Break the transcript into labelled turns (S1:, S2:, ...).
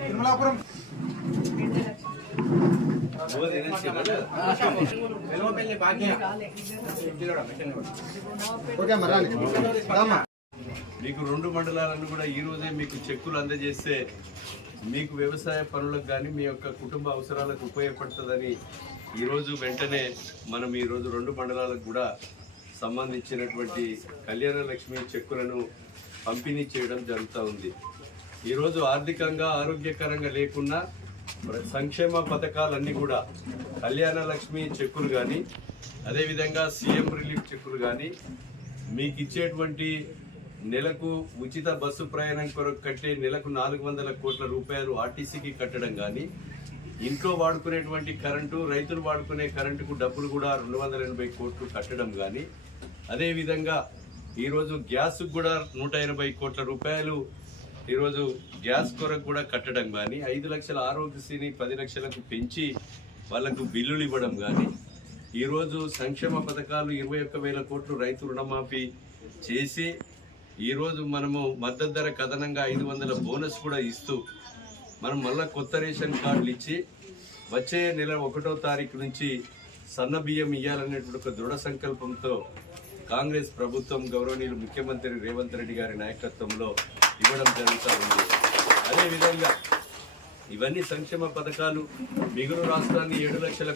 S1: Tirumalapuram okay మరి రామ్మా.
S2: మీకు రెండు మండలాలను కూడా ఈరోజే మీకు చెక్కులు అందజేస్తే మీకు వ్యవసాయ పనులకు కానీ మీ యొక్క కుటుంబ అవసరాలకు ఉపయోగపడుతుందని ఈరోజు వెంటనే మనం ఈరోజు రెండు మండలాలకు కూడా సంబంధించినటువంటి కళ్యాణ లక్ష్మి చెక్కులను పంపిణీ చేయడం జరుగుతూ ఉంది. ఈరోజు ఆర్థికంగా ఆరోగ్యకరంగా లేకున్నా సంక్షేమ పథకాలన్నీ కూడా కళ్యాణ లక్ష్మి చెక్కులు కానీ అదేవిధంగా సీఎం రిలీఫ్ చెక్కులు కానీ మీకు ఇచ్చేటువంటి నెలకు ఉచిత బస్సు ప్రయాణం కొరకు కట్టే నెలకు నాలుగు వందల కోట్ల రూపాయలు ఆర్టీసీకి కట్టడం కానీ ఇంట్లో వాడుకునేటువంటి కరెంటు రైతులు వాడుకునే కరెంటుకు డబ్బులు కూడా రెండు వందల ఎనభై కోట్లు కట్టడం కానీ అదేవిధంగా ఈరోజు గ్యాస్కు కూడా నూట ఎనభై కోట్ల రూపాయలు ఈరోజు గ్యాస్ కొరకు కూడా కట్టడం కానీ ఐదు లక్షల ఆరోగ్యశ్రీని పది లక్షలకు పెంచి వాళ్ళకు బిల్లులు ఇవ్వడం కానీ ఈరోజు సంక్షేమ పథకాలు ఇరవై ఒక్క వేల కోట్లు రైతు రుణమాఫీ చేసి ఈరోజు మనము మద్దతు ధర కథనంగా ఐదు వందల బోనస్ కూడా ఇస్తూ మనం మళ్ళా కొత్త రేషన్ కార్డులు ఇచ్చి వచ్చే నెల ఒకటో తారీఖు నుంచి సన్న బియ్యం ఇవ్వాలనేటువంటి ఒక దృఢ సంకల్పంతో కాంగ్రెస్ ప్రభుత్వం గౌరవనీయులు ముఖ్యమంత్రి రేవంత్ రెడ్డి గారి నాయకత్వంలో ఇవ్వడం జరుగుతూ ఉంది. అదేవిధంగా ఇవన్నీ సంక్షేమ పథకాలు మిగులు రాష్ట్రాన్ని ఏడు లక్షల